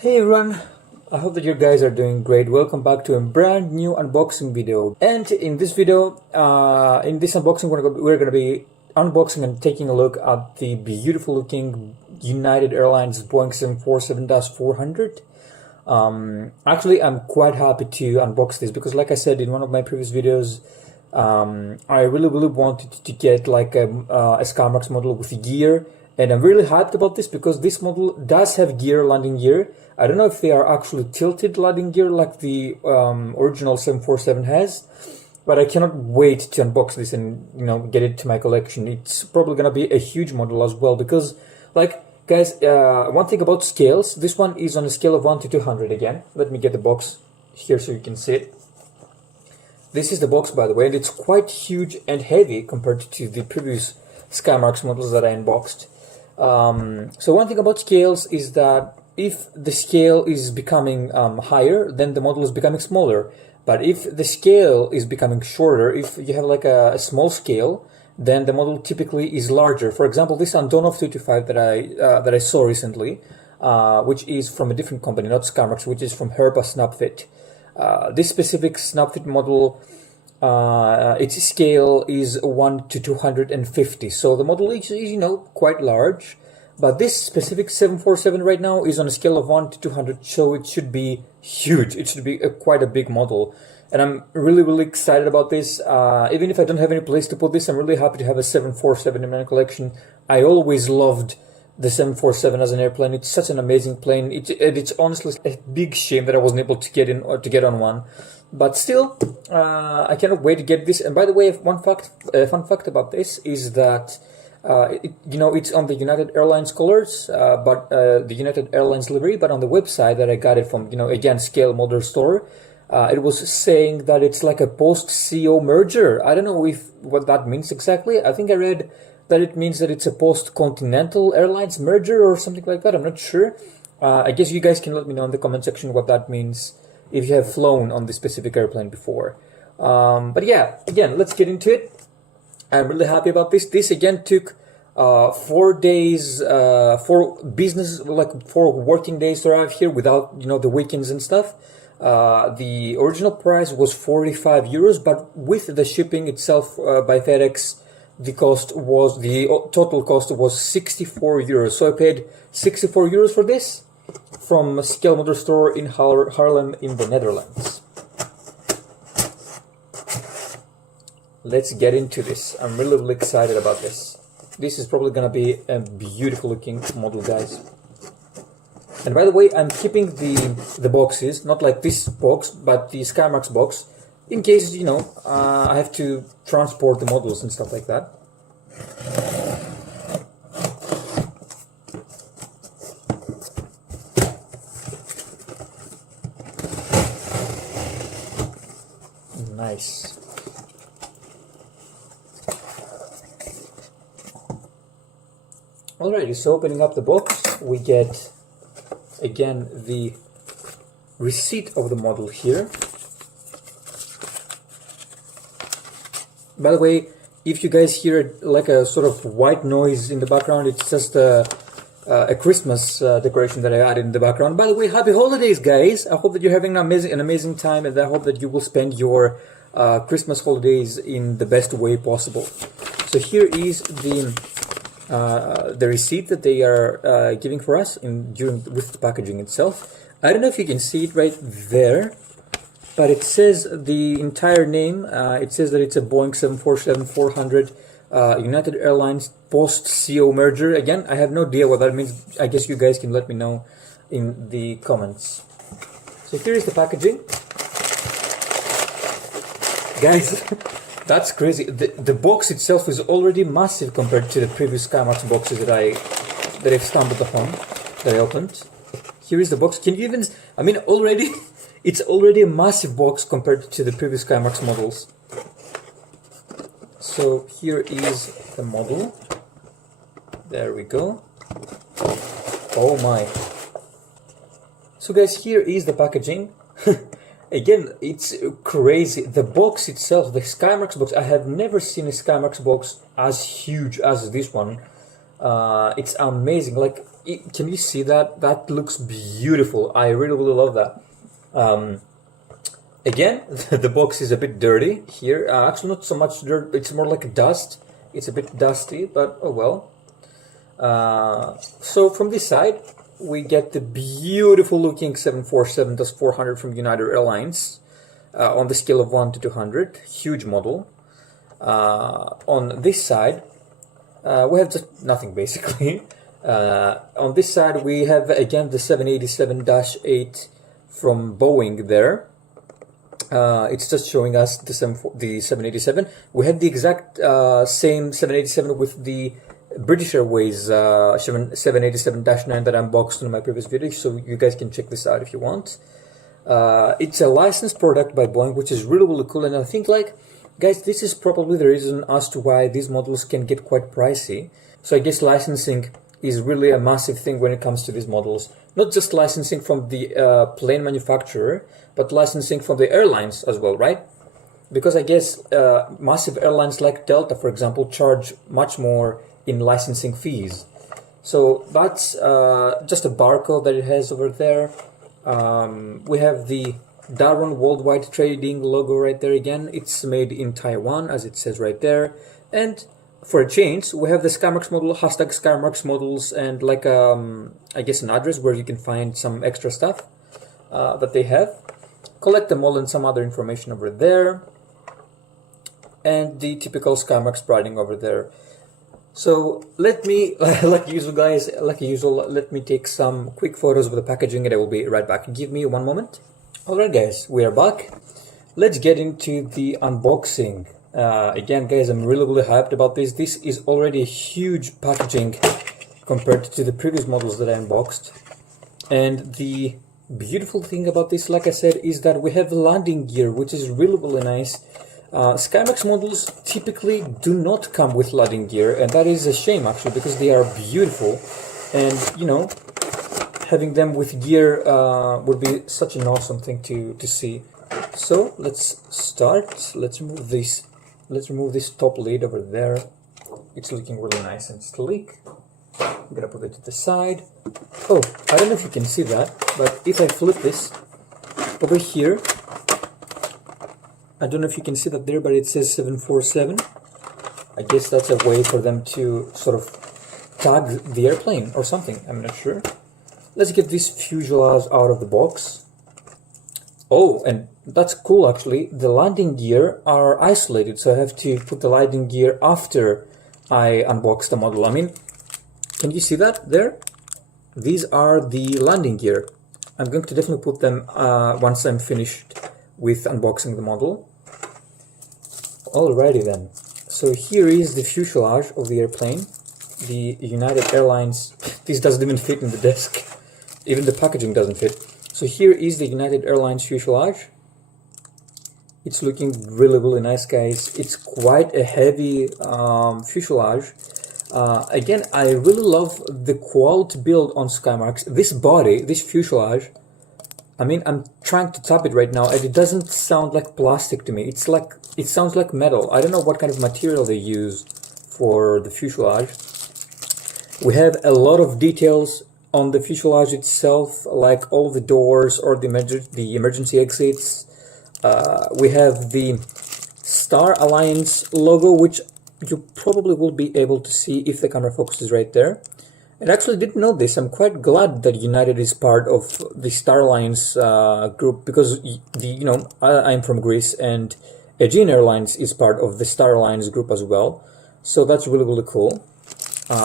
Hey everyone, I hope that you guys are doing great. Welcome back to a brand new unboxing video. And in this video, in this unboxing, we're gonna be unboxing and taking a look at the beautiful looking United Airlines Boeing 747-400. Actually, I'm quite happy to unbox this because, like I said in one of my previous videos, I really wanted to get like a SkyMarks model with gear. And I'm really hyped about this because this model does have gear, landing gear. I don't know if they are actually tilted landing gear like the original 747 has, but I cannot wait to unbox this and get it to my collection. It's probably gonna be a huge model as well because, like, guys, one thing about scales, this one is on a scale of 1 to 200 again. Let me get the box here so you can see it. This is the box, by the way, and it's quite huge and heavy compared to the previous SkyMarks models that I unboxed. So one thing about scales is that if the scale is becoming higher, then the model is becoming smaller. But if the scale is becoming shorter, if you have like a small scale, then the model typically is larger. For example, this Antonov 225 that I saw recently, which is from a different company, not SkyMarks, which is from Herpa Snapfit. This specific Snapfit model, its scale is 1 to 250, so the model is quite large. But this specific 747 right now is on a scale of 1 to 200, so it should be huge. It should be quite a big model, and I'm really excited about this. Even if I don't have any place to put this, I'm really happy to have a 747 in my collection. I always loved the 747 as an airplane. It's such an amazing plane. It's honestly a big shame that I wasn't able to get in or to get on one. But still, I cannot wait to get this. And by the way, fun fact about this is that it's on the United Airlines colors, but the United Airlines livery. But on the website that I got it from, again, Scale Model Store, it was saying that it's like a post-CO merger. I don't know what that means exactly. I think I read that it means that it's a post-Continental Airlines merger or something like that. I'm not sure. I guess you guys can let me know in the comment section what that means if you have flown on this specific airplane before. But yeah, again, let's get into it. I'm really happy about this. This again took 4 days, 4 working days to arrive here without the weekends and stuff. The original price was 45 euros, but with the shipping itself by FedEx, the total cost was 64 euros. So I paid 64 euros for this from Scale Motor Store in Haarlem in the Netherlands. Let's get into this. I'm really excited about this. This is probably gonna be a beautiful looking model, guys. And by the way, I'm keeping the boxes, not like this box, but the SkyMarks box, in case I have to transport the models and stuff like that. Nice. Alrighty, so opening up the box, we get again the receipt of the model here. By the way, if you guys hear like a sort of white noise in the background, it's just a Christmas decoration that I added in the background. By the way, happy holidays, guys! I hope that you're having an amazing time, and I hope that you will spend your Christmas holidays in the best way possible. So here is the receipt that they are giving for us with the packaging itself. I don't know if you can see it right there, but it says the entire name. It says that it's a Boeing 747-400 United Airlines post-CO merger. Again, I have no idea what that means. I guess you guys can let me know in the comments. So here is the packaging. Guys, that's crazy. The box itself is already massive compared to the previous SkyMarks boxes that I've stumbled upon, that I opened. Here is the box. Can you even... I mean, already... It's already a massive box compared to the previous SkyMarks models. So here is the model. There we go. Oh my. So guys, here is the packaging. Again, it's crazy. The box itself, the SkyMarks box, I have never seen a SkyMarks box as huge as this one. It's amazing. Like, Can you see that? That looks beautiful. I really, really love that. Again, the box is a bit dirty here. Actually, not so much dirt. It's more like dust. It's a bit dusty, but oh well. So from this side, we get the beautiful looking 747-400 from United Airlines on the scale of 1 to 200. Huge model. On this side, we have just nothing basically. On this side, we have again the 787-8 from Boeing there. It's just showing us the 787. We had the exact same 787 with the British Airways 787-9 that I unboxed in my previous video, so you guys can check this out if you want. It's a licensed product by Boeing, which is really, really cool, and I think, like, guys, this is probably the reason as to why these models can get quite pricey. So I guess licensing is really a massive thing when it comes to these models. Not just licensing from the plane manufacturer, but licensing from the airlines as well, right? Because I guess massive airlines like Delta, for example, charge much more in licensing fees. So that's just a barcode that it has over there. We have the Daron Worldwide Trading logo right there again. It's made in Taiwan, as it says right there. And for a change, we have the SkyMarks model, hashtag SkyMarks models, and like I guess an address where you can find some extra stuff that they have. Collect them all and some other information over there. And the typical SkyMarks branding over there. So let me, like usual guys, let me take some quick photos of the packaging and I will be right back. Give me one moment. Alright guys, we are back. Let's get into the unboxing. Again guys, I'm really, really hyped about this. This is already a huge packaging compared to the previous models that I unboxed. And the beautiful thing about this, like I said, is that we have landing gear, which is really, really nice. SkyMarks models typically do not come with landing gear, and that is a shame actually, because they are beautiful, and you know, having them with gear would be such an awesome thing to see. So let's start. Let's remove this top lid over there. It's looking really nice and sleek. I'm gonna put it to the side. Oh, I don't know if you can see that, but if I flip this over here, I don't know if you can see that there, but it says 747. I guess that's a way for them to sort of tag the airplane or something. I'm not sure. Let's get this fuselage out of the box. Oh, and that's cool actually. The landing gear are isolated, so I have to put the landing gear after I unbox the model. I mean, can you see that there? These are the landing gear. I'm going to definitely put them once I'm finished with unboxing the model. Alrighty then. So here is the fuselage of the airplane. The United Airlines. This doesn't even fit in the desk. Even the packaging doesn't fit. So here is the United Airlines fuselage. It's looking really, really nice, guys. It's quite a heavy fuselage. Again, I really love the quality build on SkyMarks. This body, this fuselage, I mean, I'm trying to tap it right now and it doesn't sound like plastic to me. It's like, it sounds like metal. I don't know what kind of material they use for the fuselage. We have a lot of details on the fuselage itself, like all the doors or the emergency exits. We have the Star Alliance logo, which you probably will be able to see if the camera focuses right there. And actually didn't know this. I'm quite glad that United is part of the Star Alliance group, because I'm from Greece and Aviation Airlines is part of the Star Alliance group as well. So that's really, really cool.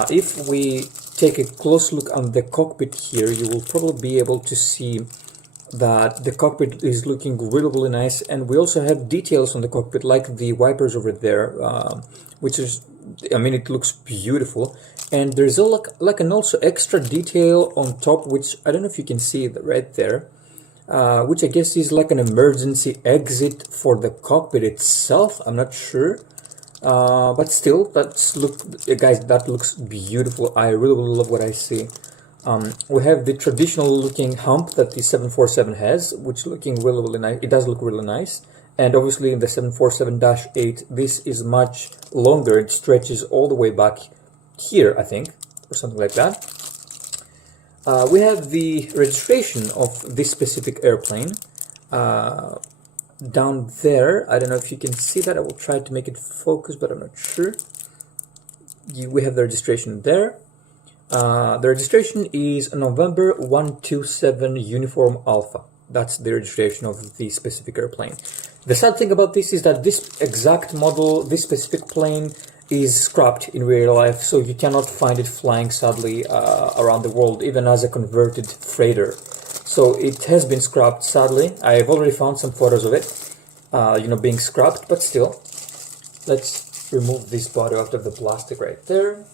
If we take a close look on the cockpit here, you will probably be able to see that the cockpit is looking really, really nice. And we also have details on the cockpit, like the wipers over there, which is, I mean, it looks beautiful. And there's an also extra detail on top, which I don't know if you can see it right there, which I guess is like an emergency exit for the cockpit itself. I'm not sure, but still, guys, that looks beautiful. I really, really love what I see. We have the traditional looking hump that the 747 has, which looking really, really nice. It does look really nice. And obviously in the 747-8, this is much longer. It stretches all the way back here, I think, or something like that. We have the registration of this specific airplane down there. I don't know if you can see that. I will try to make it focus, but I'm not sure. We have the registration there. The registration is November 127 Uniform Alpha. That's the registration of the specific airplane. The sad thing about this is that this exact model, this specific plane, is scrapped in real life, so you cannot find it flying, sadly, around the world, even as a converted freighter. So it has been scrapped, sadly. I've already found some photos of it, being scrapped, but still. Let's remove this body out of the plastic right there.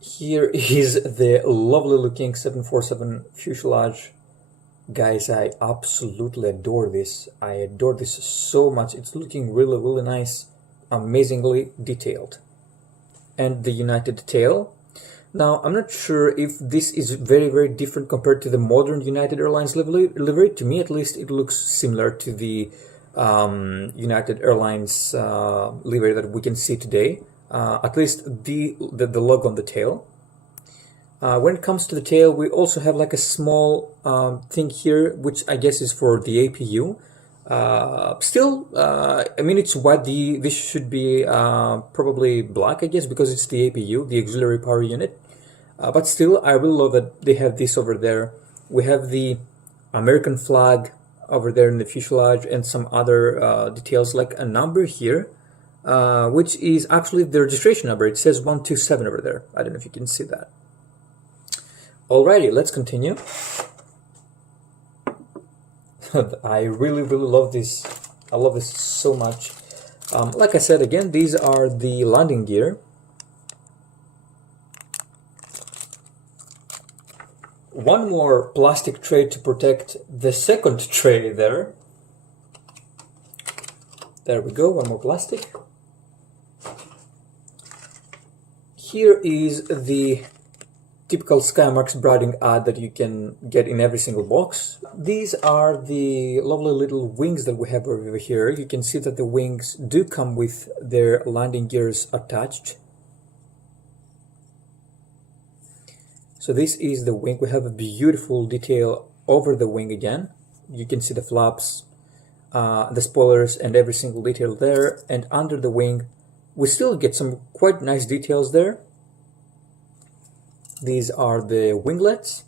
Here is the lovely looking 747 fuselage. Guys, I absolutely adore this. I adore this so much. It's looking really, really nice, amazingly detailed. And the United tail. Now, I'm not sure if this is very, very different compared to the modern United Airlines livery. To me, at least, it looks similar to the United Airlines livery that we can see today. At least the logo on the tail. When it comes to the tail, we also have like a small thing here, which I guess is for the APU. I mean, it's white. This should be probably black, I guess, because it's the APU, the auxiliary power unit. But still, I really love that they have this over there. We have the American flag over there in the fuselage and some other details, like a number here, which is actually the registration number. It says 127 over there. I don't know if you can see that. Alrighty, let's continue. I really, really love this. I love this so much. Like I said, again, these are the landing gear. One more plastic tray to protect the second tray there. There we go, one more plastic. Here is the typical SkyMarks branding ad that you can get in every single box. These are the lovely little wings that we have over here. You can see that the wings do come with their landing gears attached. So this is the wing. We have a beautiful detail over the wing again. You can see the flaps, the spoilers, and every single detail there. And under the wing, we still get some quite nice details there. These are the winglets.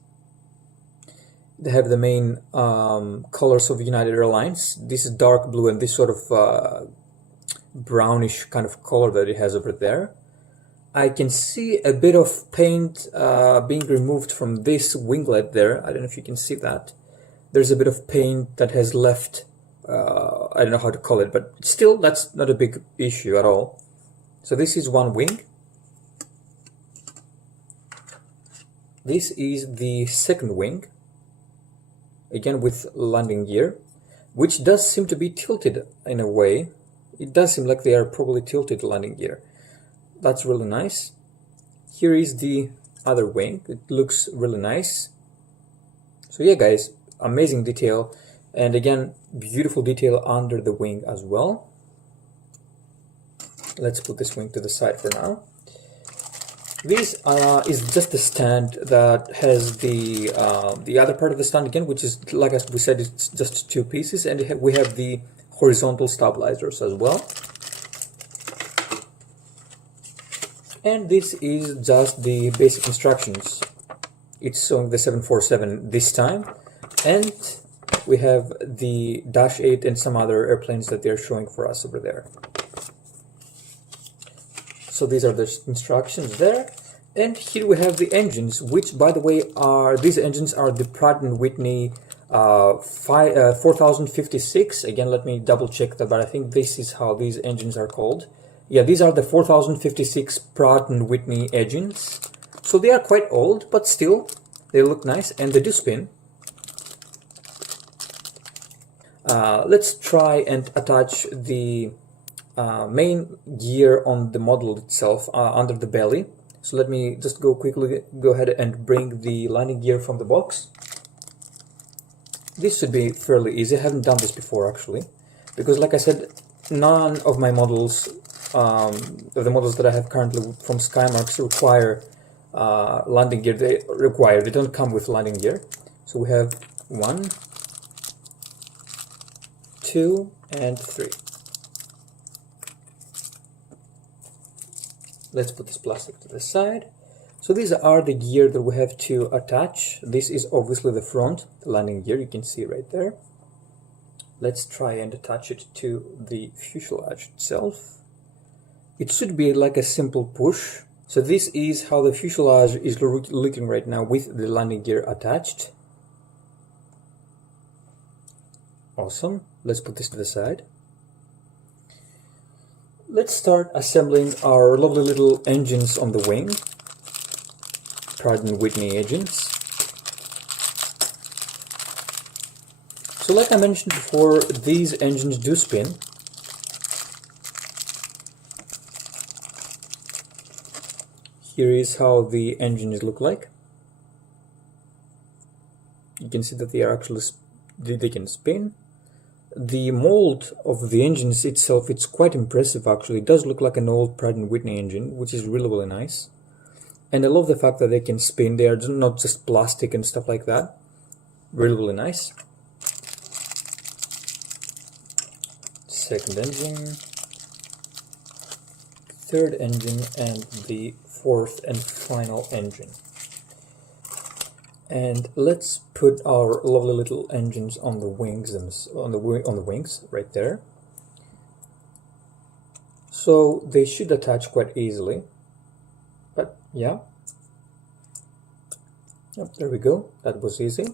They have the main colors of United Airlines. This is dark blue and this sort of brownish kind of color that it has over there. I can see a bit of paint being removed from this winglet there. I don't know if you can see that. There's a bit of paint that has left. I don't know how to call it, but still, that's not a big issue at all. So this is one wing. This is the second wing, again with landing gear, which does seem to be tilted in a way. It does seem like they are probably tilted landing gear. That's really nice. Here is the other wing. It looks really nice. So yeah, guys, amazing detail. And again, beautiful detail under the wing as well. Let's put this wing to the side for now. This is just the stand that has the other part of the stand again, which is, like as we said, it's just two pieces, and we have the horizontal stabilizers as well. And this is just the basic instructions. It's showing the 747 this time, and we have the Dash 8 and some other airplanes that they're showing for us over there. So these are the instructions there. And here we have the engines, which, by the way, these engines are the Pratt & Whitney 4056. Again, let me double check that, but I think this is how these engines are called. Yeah, these are the 4056 Pratt & Whitney engines. So they are quite old, but still, they look nice and they do spin. Let's try and attach the main gear on the model itself under the belly. So let me just go ahead and bring the landing gear from the box. This should be fairly easy. I haven't done this before actually, because like I said, none of my models, of the models that I have currently from SkyMarks, require landing gear they require. They don't come with landing gear. So we have 1, 2, and 3. Let's put this plastic to the side. So these are the gear that we have to attach. This is obviously the front landing gear, you can see right there. Let's try and attach it to the fuselage itself. It should be like a simple push. So this is how the fuselage is looking right now with the landing gear attached. Awesome. Let's put this to the side. Let's start assembling our lovely little engines on the wing. Pratt & Whitney engines. So like I mentioned before, these engines do spin. Here is how the engines look like. You can see that they are actually they can spin. The mold of the engines itself, it's quite impressive actually. It does look like an old Pratt & Whitney engine, which is really, really nice. And I love the fact that they can spin. They are not just plastic and stuff like that. Really, really nice. Second engine, third engine, and the fourth and final engine. And let's put our lovely little engines on the wings, on the wings right there. So they should attach quite easily. But yeah. Yep, there we go. That was easy.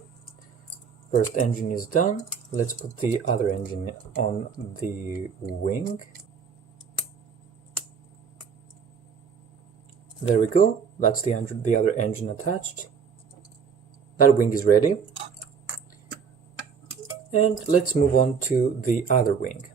First engine is done. Let's put the other engine on the wing. There we go. That's the other engine attached. That wing is ready. And let's move on to the other wing.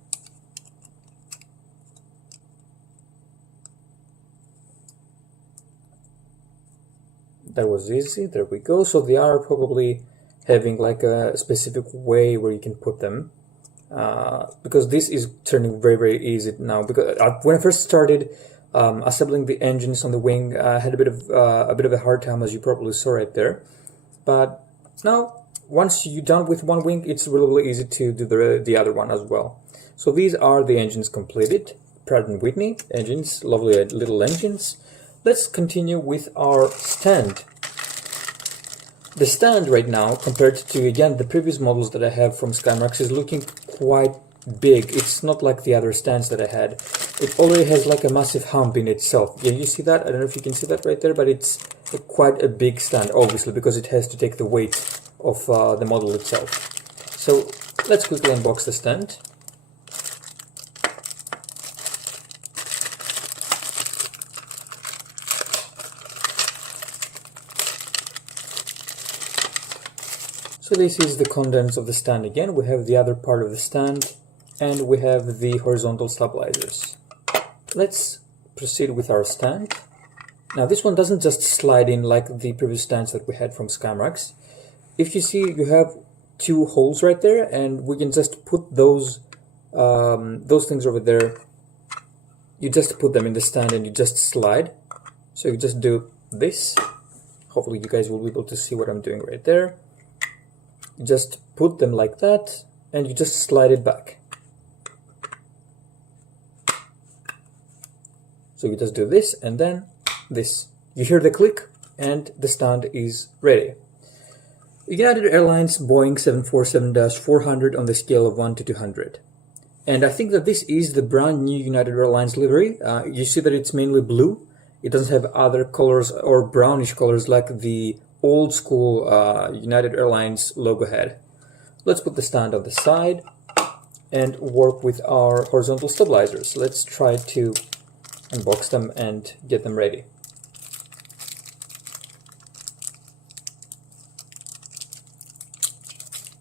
That was easy. There we go. So they are probably having like a specific way where you can put them, because this is turning very, very easy now. Because when I first started assembling the engines on the wing, I had a bit of a hard time, as you probably saw right there. But now, once you're done with one wing, it's really, really easy to do the other one as well. So these are the engines completed. Pratt & Whitney engines, lovely little engines. Let's continue with our stand. The stand right now, compared to, again, the previous models that I have from SkyMarks, is looking quite big. It's not like the other stands that I had. It already has like a massive hump in itself. Yeah, you see that? I don't know if you can see that right there, but it's quite a big stand, obviously, because it has to take the weight of the model itself. So let's quickly unbox the stand. So this is the contents of the stand again. We have the other part of the stand, and we have the horizontal stabilizers. Let's proceed with our stand. Now this one doesn't just slide in like the previous stands that we had from SkyMarks. If you see, you have two holes right there, and we can just put those things over there. You just put them in the stand and you just slide. So you just do this. Hopefully you guys will be able to see what I'm doing right there. You just put them like that, and you just slide it back. So you just do this, and then this. You hear the click, and the stand is ready. United Airlines Boeing 747-400 on the scale of 1 to 200. And I think that this is the brand new United Airlines livery. You see that it's mainly blue. It doesn't have other colors or brownish colors like the old school United Airlines logo had. Let's put the stand on the side and work with our horizontal stabilizers. Let's try to unbox them and get them ready.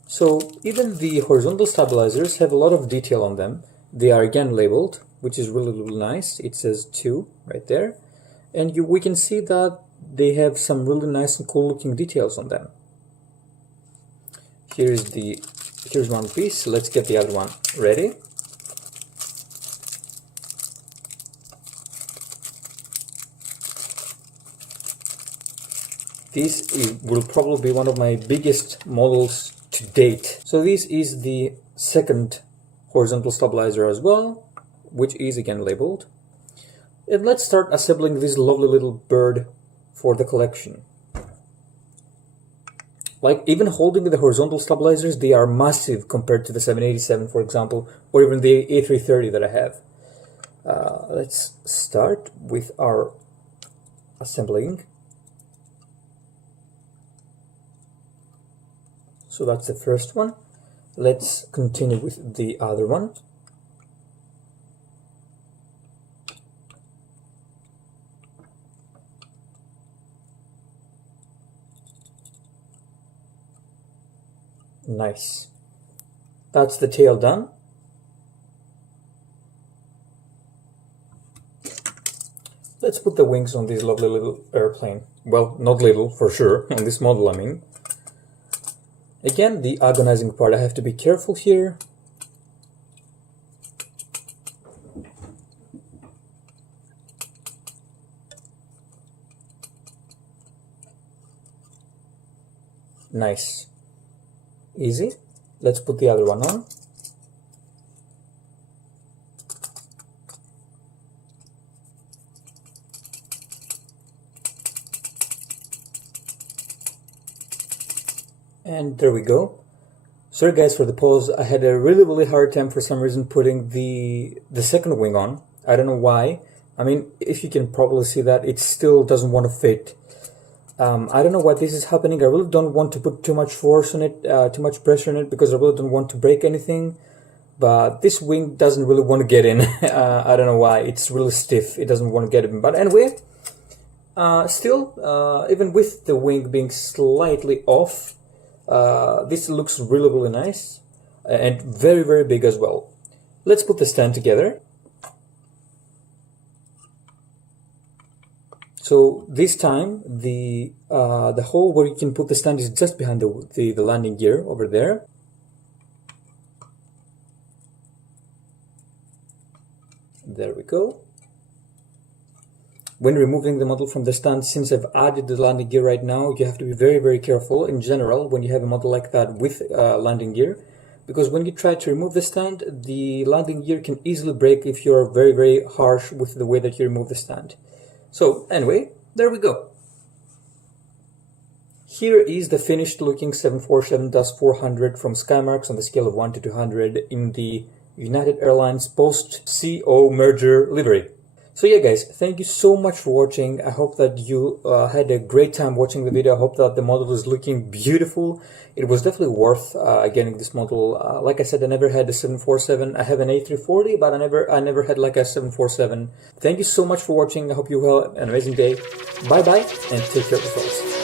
So even the horizontal stabilizers have a lot of detail on them. They are again labeled, which is really, really nice. It says 2 right there. And we can see that they have some really nice and cool looking details on them. Here's one piece. Let's get the other one ready. will probably be one of my biggest models to date. So this is the second horizontal stabilizer as well, which is again labeled. And let's start assembling this lovely little bird for the collection. Like, even holding the horizontal stabilizers, they are massive compared to the 787, for example, or even the A330 that I have. Let's start with our assembling. So that's the first one. Let's continue with the other one. Nice. That's the tail done. Let's put the wings on this lovely little airplane. Well, not little, for sure, on this model, I mean. Again, the agonizing part, I have to be careful here. Nice. Easy. Let's put the other one on. And there we go. Sorry guys for the pause. I had a really hard time for some reason putting the second wing on. I don't know why. I mean, if you can probably see that, it still doesn't want to fit. I don't know why this is happening. I really don't want to put too much force on it, too much pressure on it, because I really don't want to break anything. But this wing doesn't really want to get in. I don't know why. It's really stiff. It doesn't want to get in. But anyway, still, even with the wing being slightly off, this looks really nice and very big as well. Let's put the stand together. So this time the hole where you can put the stand is just behind the landing gear over there. There we go. When removing the model from the stand, since I've added the landing gear right now, you have to be very careful in general when you have a model like that with landing gear, because when you try to remove the stand, the landing gear can easily break if you're very harsh with the way that you remove the stand. So anyway, there we go. Here is the finished looking 747-400 from SkyMarks on the scale of 1 to 200 in the United Airlines post-CO merger livery. So yeah guys, thank you so much for watching. I hope that you had a great time watching the video. I hope that the model is looking beautiful. It was definitely worth getting this model. Like I said, I never had a 747. I have an A340, but I never had like a 747. Thank you so much for watching. I hope you have an amazing day. Bye bye and take care of yourselves.